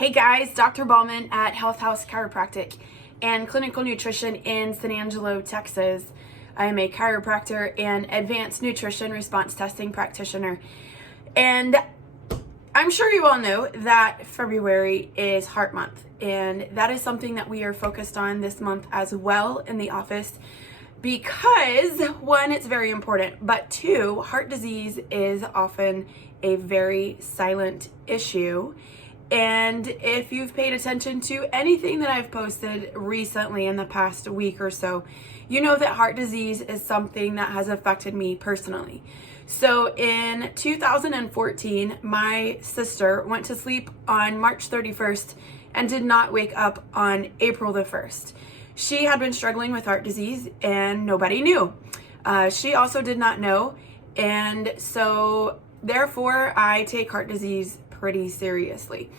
Hey guys, Dr. Ballman at Health House Chiropractic and Clinical Nutrition in San Angelo, Texas. I am a chiropractor and advanced nutrition response testing practitioner. And I'm sure you all know that February is Heart Month, and that is something that we are focused on this month as well in the office because one, it's very important, but two, heart disease is often a very silent issue. And if you've paid attention to anything that I've posted recently in the past week or so, you know that heart disease is something that has affected me personally. So in 2014, my sister went to sleep on March 31st and did not wake up on April the 1st. She had been struggling with heart disease and nobody knew. She also did not know. And so therefore, I take heart disease pretty seriously.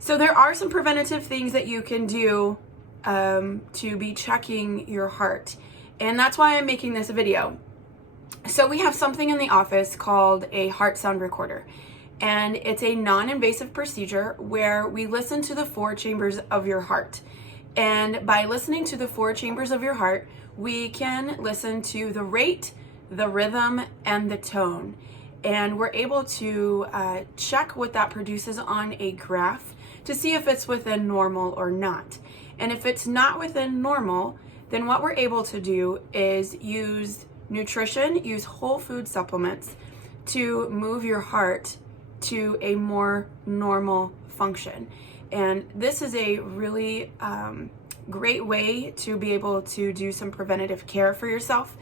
So there are some preventative things that you can do to be checking your heart. And that's why I'm making this video. So we have something in the office called a heart sound recorder. And it's a non-invasive procedure where we listen to the 4 chambers of your heart. And by listening to the 4 chambers of your heart, we can listen to the rate, the rhythm, and the tone. And we're able to check what that produces on a graph to see if it's within normal or not. And if it's not within normal, then what we're able to do is use nutrition, use whole food supplements to move your heart to a more normal function. And this is a really great way to be able to do some preventative care for yourself.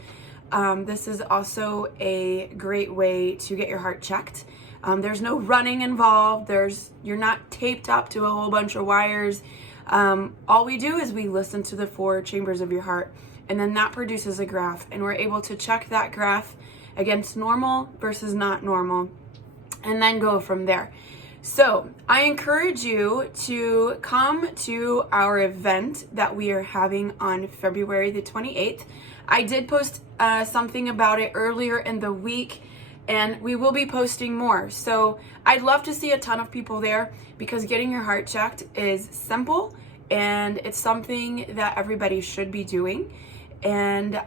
This is also a great way to get your heart checked. There's no running involved. You're not taped up to a whole bunch of wires. All we do is we listen to the 4 chambers of your heart, and then that produces a graph, and we're able to check that graph against normal versus not normal, and then go from there. So I encourage you to come to our event that we are having on February the 28th. I did post something about it earlier in the week, and we will be posting more. So I'd love to see a ton of people there because getting your heart checked is simple and it's something that everybody should be doing. And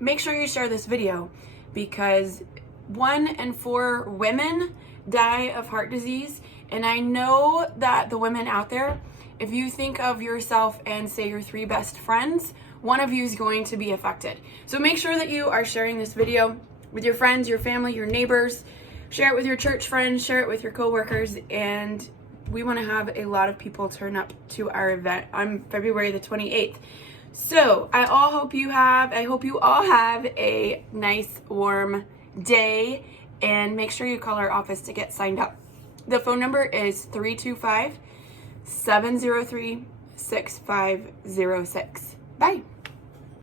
make sure you share this video because 1 in 4 women die of heart disease. And I know that the women out there, if you think of yourself and say your 3 best friends, one of you is going to be affected. So make sure that you are sharing this video with your friends, your family, your neighbors. Share it with your church friends, share it with your coworkers, and we want to have a lot of people turn up to our event on February the 28th. So I hope you all have a nice warm day, and make sure you call our office to get signed up. The phone number is 325-703-6506. Bye.